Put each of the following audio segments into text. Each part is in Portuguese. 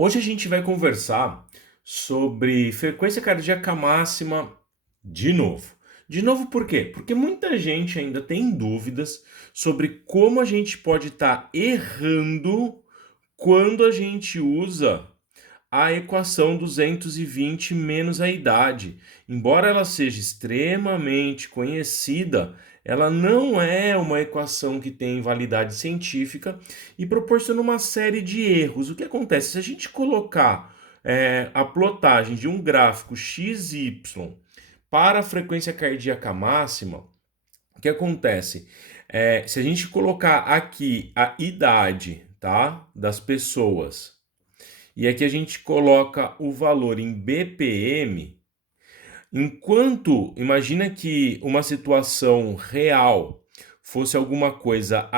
Hoje a gente vai conversar sobre frequência cardíaca máxima de novo. De novo por quê? Porque muita gente ainda tem dúvidas sobre como a gente pode estar errando quando a gente usa a equação 220 menos a idade. Embora ela seja extremamente conhecida, ela não é uma equação que tem validade científica e proporciona uma série de erros. O que acontece? Se a gente colocar a plotagem de um gráfico XY para a frequência cardíaca máxima, o que acontece? Se a gente colocar aqui a idade, tá, das pessoas e aqui a gente coloca o valor em BPM, enquanto imagina que uma situação real fosse alguma coisa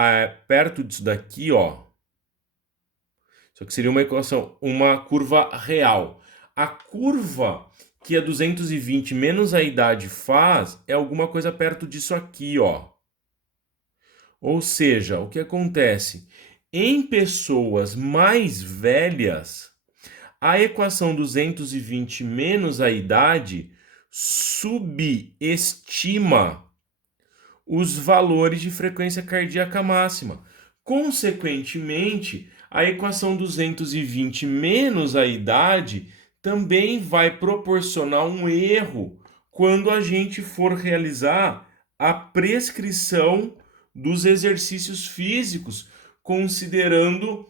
perto disso daqui, ó. Só que seria uma equação, uma curva real. A curva que a 220 menos a idade faz é alguma coisa perto disso aqui, ó. Ou seja, o que acontece? Em pessoas mais velhas, a equação 220 menos a idade subestima os valores de frequência cardíaca máxima. Consequentemente, a equação 220 menos a idade também vai proporcionar um erro quando a gente for realizar a prescrição dos exercícios físicos, considerando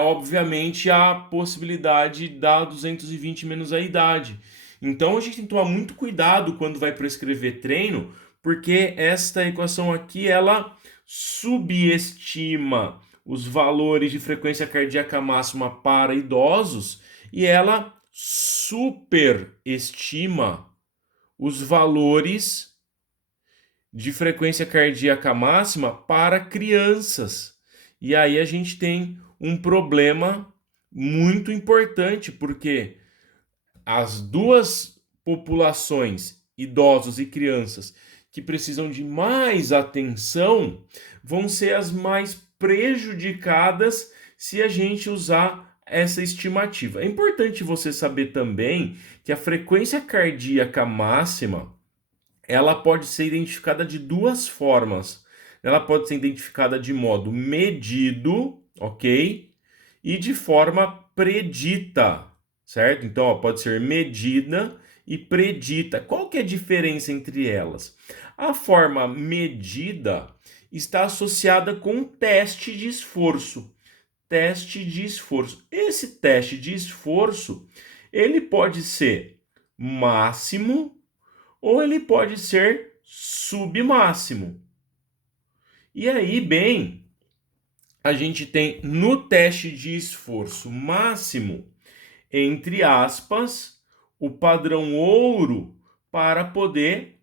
obviamente a possibilidade da 220 menos a idade. Então a gente tem que tomar muito cuidado quando vai prescrever treino, porque esta equação aqui ela subestima os valores de frequência cardíaca máxima para idosos e ela superestima os valores de frequência cardíaca máxima para crianças. E aí a gente tem um problema muito importante, porque as duas populações, idosos e crianças, que precisam de mais atenção, vão ser as mais prejudicadas se a gente usar essa estimativa. É importante você saber também que a frequência cardíaca máxima ela pode ser identificada de duas formas. Ela pode ser identificada de modo medido, ok? E de forma predita, certo? Então, ó, pode ser medida e predita. Qual que é a diferença entre elas? A forma medida está associada com teste de esforço. Teste de esforço. Esse teste de esforço, ele pode ser máximo ou ele pode ser submáximo. E aí, bem, a gente tem no teste de esforço máximo, entre aspas, o padrão ouro para poder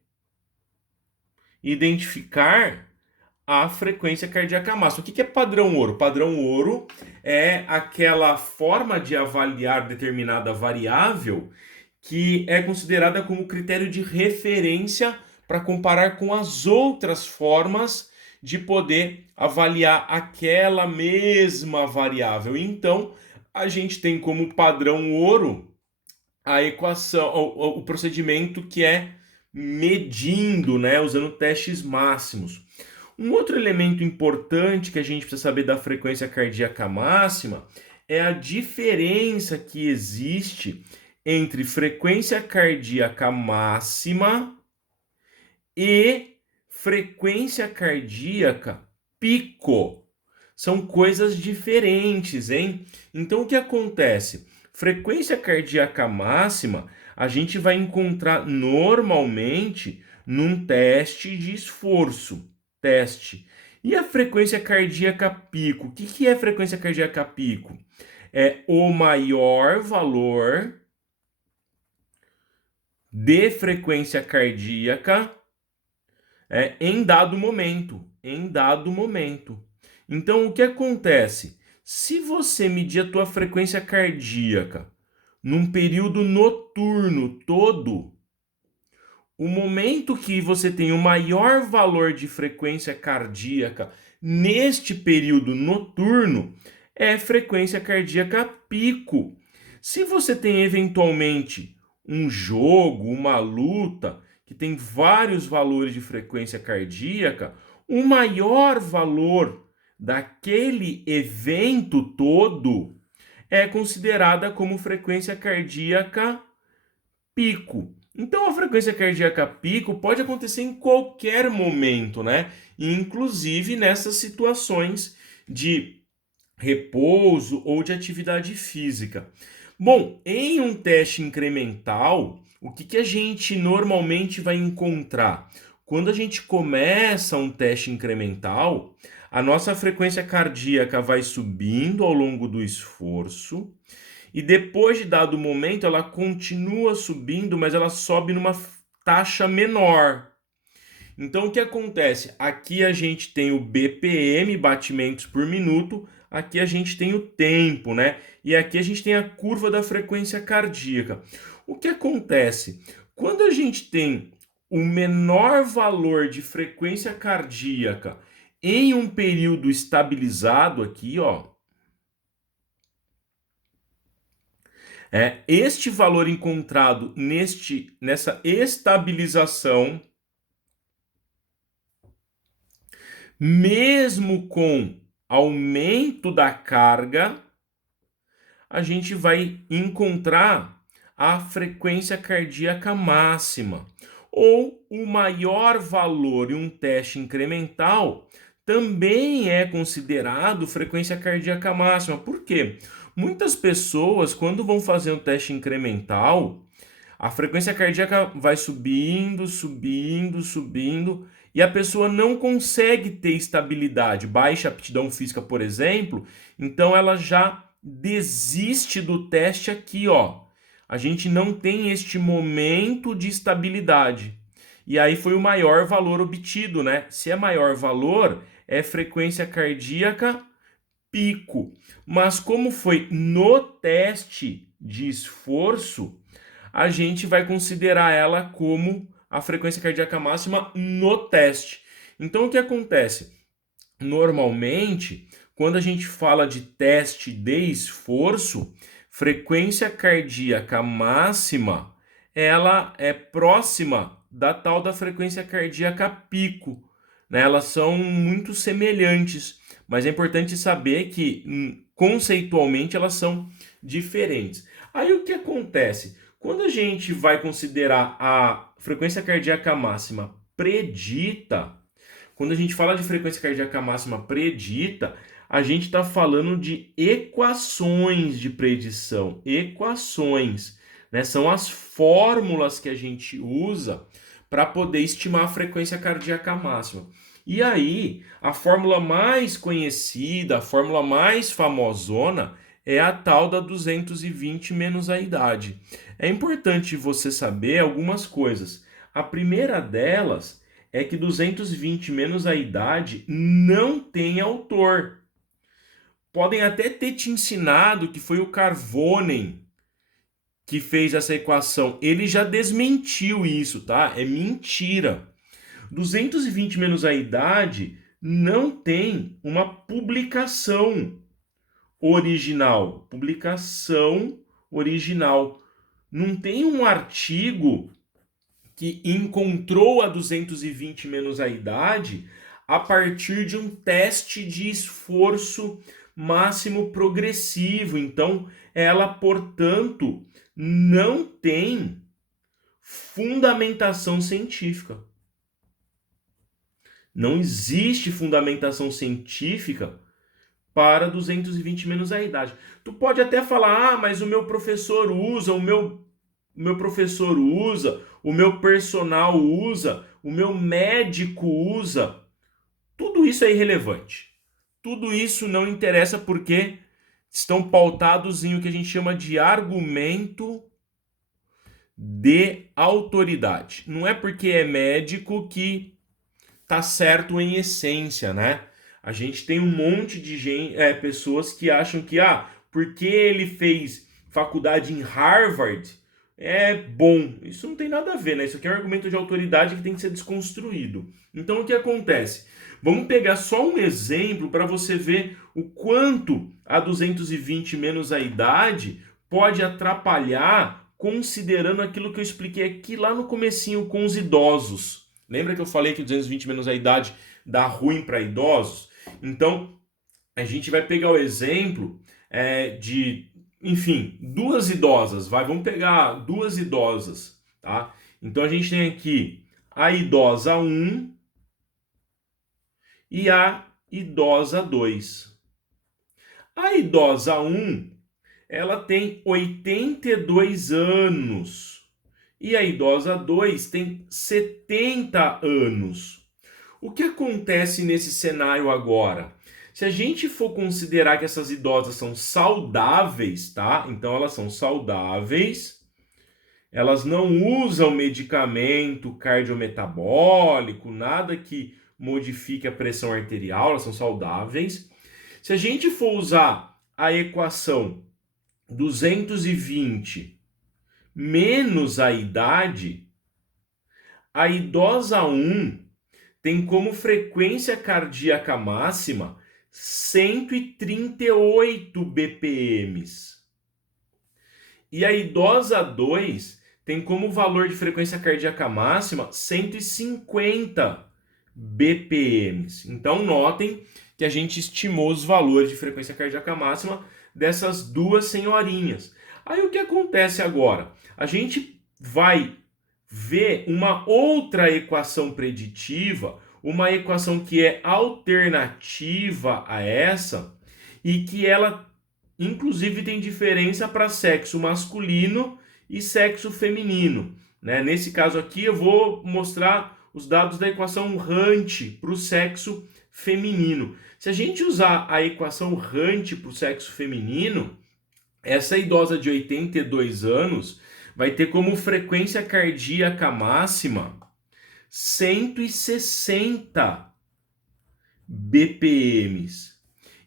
identificar a frequência cardíaca máxima. O que é padrão ouro? Padrão ouro é aquela forma de avaliar determinada variável que é considerada como critério de referência para comparar com as outras formas de poder avaliar aquela mesma variável. Então, a gente tem como padrão ouro a equação, o procedimento que é medindo, né, usando testes máximos. Um outro elemento importante que a gente precisa saber da frequência cardíaca máxima é a diferença que existe entre frequência cardíaca máxima e frequência cardíaca pico. São coisas diferentes, hein? Então o que acontece? Frequência cardíaca máxima a gente vai encontrar normalmente num teste de esforço. Teste. E a frequência cardíaca pico? O que é frequência cardíaca pico? É o maior valor de frequência cardíaca em dado momento. Em dado momento. Então, o que acontece? Se você medir a tua frequência cardíaca num período noturno todo, o momento que você tem o maior valor de frequência cardíaca neste período noturno é frequência cardíaca pico. Se você tem eventualmente um jogo, uma luta, que tem vários valores de frequência cardíaca, o maior valor daquele evento todo é considerada como frequência cardíaca pico. Então, a frequência cardíaca pico pode acontecer em qualquer momento, né? Inclusive nessas situações de repouso ou de atividade física. Bom, em um teste incremental, o que a gente normalmente vai encontrar? Quando a gente começa um teste incremental, a nossa frequência cardíaca vai subindo ao longo do esforço e depois de dado momento ela continua subindo, mas ela sobe numa taxa menor. Então, o que acontece? Aqui a gente tem o BPM, batimentos por minuto, aqui a gente tem o tempo, né? E aqui a gente tem a curva da frequência cardíaca. O que acontece? Quando a gente tem o menor valor de frequência cardíaca em um período estabilizado aqui, ó, este valor encontrado nessa estabilização, mesmo com aumento da carga, a gente vai encontrar a frequência cardíaca máxima. Ou o maior valor em um teste incremental também é considerado frequência cardíaca máxima. Por quê? Muitas pessoas, quando vão fazer um teste incremental, a frequência cardíaca vai subindo, subindo, subindo, e a pessoa não consegue ter estabilidade, baixa aptidão física, por exemplo, então ela já desiste do teste aqui, ó. A gente não tem este momento de estabilidade. E aí foi o maior valor obtido, né? Se é maior valor, é frequência cardíaca pico. Mas como foi no teste de esforço, a gente vai considerar ela como a frequência cardíaca máxima no teste. Então, o que acontece? Normalmente, quando a gente fala de teste de esforço, frequência cardíaca máxima, ela é próxima da tal da frequência cardíaca pico, né? Elas são muito semelhantes, mas é importante saber que conceitualmente elas são diferentes. Aí o que acontece? Quando a gente vai considerar a frequência cardíaca máxima predita, quando a gente fala de frequência cardíaca máxima predita, a gente está falando de equações de predição. Equações, né? São as fórmulas que a gente usa para poder estimar a frequência cardíaca máxima. E aí, a fórmula mais conhecida, a fórmula mais famosona, é a tal da 220 menos a idade. É importante você saber algumas coisas. A primeira delas é que 220 menos a idade não tem autor. Podem até ter te ensinado que foi o Carvonen que fez essa equação. Ele já desmentiu isso, tá? É mentira. 220 menos a idade não tem uma publicação original. Publicação original. Não tem um artigo que encontrou a 220 menos a idade a partir de um teste de esforço máximo progressivo. Então, ela, portanto, não tem fundamentação científica. Não existe fundamentação científica para 220 menos a idade. Tu pode até falar, mas o meu professor usa, o meu professor usa, o meu personal usa, o meu médico usa. Tudo isso é irrelevante. Tudo isso não interessa porque estão pautados em o que a gente chama de argumento de autoridade. Não é porque é médico que tá certo em essência, né? A gente tem um monte de pessoas que acham que, porque ele fez faculdade em Harvard, é bom. Isso não tem nada a ver, né? Isso aqui é um argumento de autoridade que tem que ser desconstruído. Então, o que acontece? Vamos pegar só um exemplo para você ver o quanto a 220 menos a idade pode atrapalhar, considerando aquilo que eu expliquei aqui lá no comecinho com os idosos. Lembra que eu falei que 220 menos a idade dá ruim para idosos? Então, a gente vai pegar o exemplo de, enfim, duas idosas. Vamos pegar duas idosas, tá? Então, a gente tem aqui a idosa 1 e a idosa 2. A idosa 1, ela tem 82 anos e a idosa 2 tem 70 anos. O que acontece nesse cenário agora? Se a gente for considerar que essas idosas são saudáveis, tá? Então elas são saudáveis, elas não usam medicamento cardiometabólico, nada que modifique a pressão arterial, elas são saudáveis. Se a gente for usar a equação 220 menos a idade, a idosa 1 tem como frequência cardíaca máxima 138 BPMs. E a idosa 2 tem como valor de frequência cardíaca máxima 150 BPMs. Então, notem que a gente estimou os valores de frequência cardíaca máxima dessas duas senhorinhas. Aí o que acontece agora? A gente vai ver uma outra equação preditiva, uma equação que é alternativa a essa e que ela, inclusive, tem diferença para sexo masculino e sexo feminino, né? Nesse caso aqui, eu vou mostrar os dados da equação Hunt para o sexo feminino. Se a gente usar a equação Hunt para o sexo feminino, essa idosa de 82 anos vai ter como frequência cardíaca máxima 160 BPMs.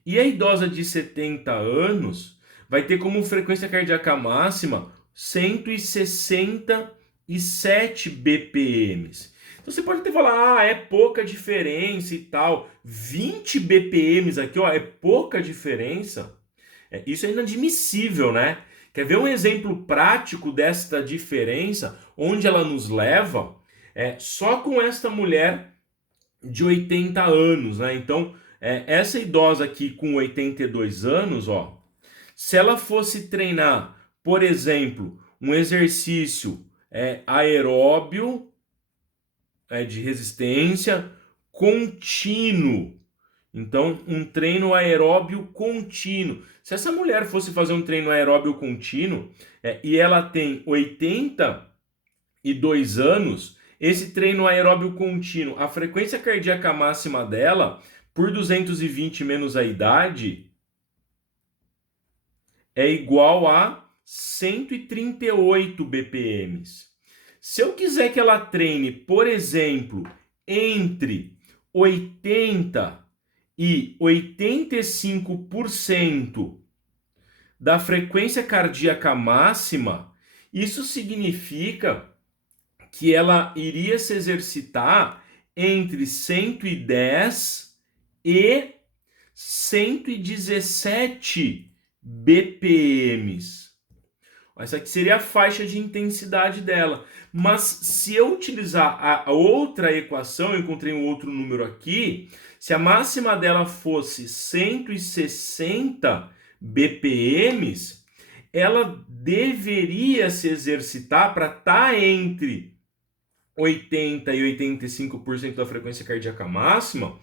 E a idosa de 70 anos vai ter como frequência cardíaca máxima 167 BPMs. Então você pode até falar, é pouca diferença e tal. 20 BPMs aqui, ó, é pouca diferença. Isso é inadmissível, né? Quer ver um exemplo prático desta diferença, onde ela nos leva? Só com esta mulher de 80 anos, né? Então, essa idosa aqui com 82 anos, ó, se ela fosse treinar, por exemplo, um exercício aeróbio, de resistência contínuo, então um treino aeróbio contínuo. Se essa mulher fosse fazer um treino aeróbio contínuo e ela tem 82 anos, esse treino aeróbio contínuo, a frequência cardíaca máxima dela, por 220 menos a idade, é igual a 138 BPMs. Se eu quiser que ela treine, por exemplo, entre 80 e 85% da frequência cardíaca máxima, isso significa que ela iria se exercitar entre 110 e 117 BPMs. Essa aqui seria a faixa de intensidade dela. Mas se eu utilizar a outra equação, eu encontrei um outro número aqui, se a máxima dela fosse 160 BPMs, ela deveria se exercitar para estar entre 80 e 85% da frequência cardíaca máxima,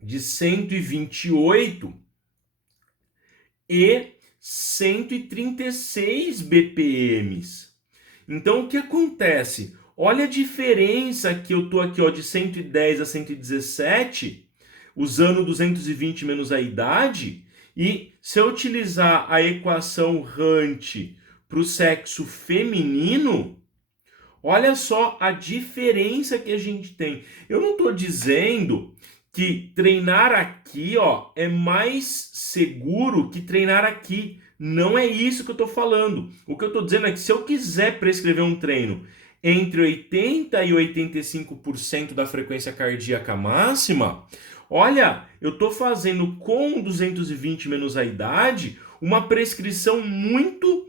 de 128 e 136 BPMs. Então, o que acontece? Olha a diferença que eu estou aqui, ó, de 110 a 117, usando 220 menos a idade, e se eu utilizar a equação Hunt para o sexo feminino, olha só a diferença que a gente tem. Eu não estou dizendo que treinar aqui, ó, é mais seguro que treinar aqui. Não é isso que eu estou falando. O que eu estou dizendo é que se eu quiser prescrever um treino entre 80% e 85% da frequência cardíaca máxima, olha, eu estou fazendo com 220 menos a idade uma prescrição muito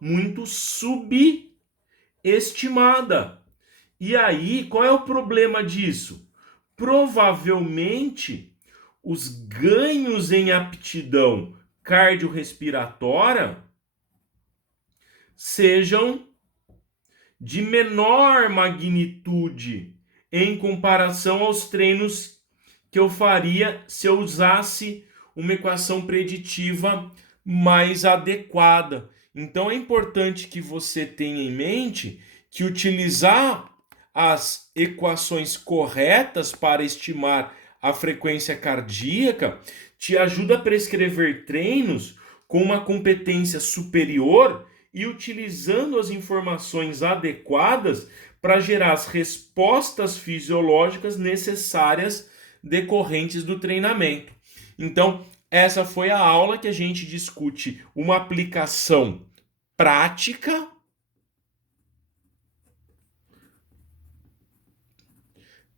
muito subestimada. E aí, qual é o problema disso? Provavelmente, os ganhos em aptidão cardiorrespiratória sejam de menor magnitude em comparação aos treinos que eu faria se eu usasse uma equação preditiva mais adequada. Então é importante que você tenha em mente que utilizar as equações corretas para estimar a frequência cardíaca te ajuda a prescrever treinos com uma competência superior e utilizando as informações adequadas para gerar as respostas fisiológicas necessárias decorrentes do treinamento. Então, essa foi a aula que a gente discute uma aplicação prática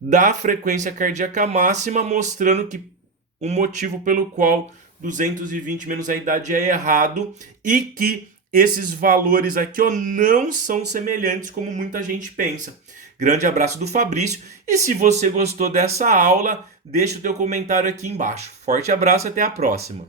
da frequência cardíaca máxima, mostrando que o motivo pelo qual 220 menos a idade é errado e que esses valores aqui não são semelhantes como muita gente pensa. Grande abraço do Fabrício. E se você gostou dessa aula, deixa o teu comentário aqui embaixo. Forte abraço e até a próxima.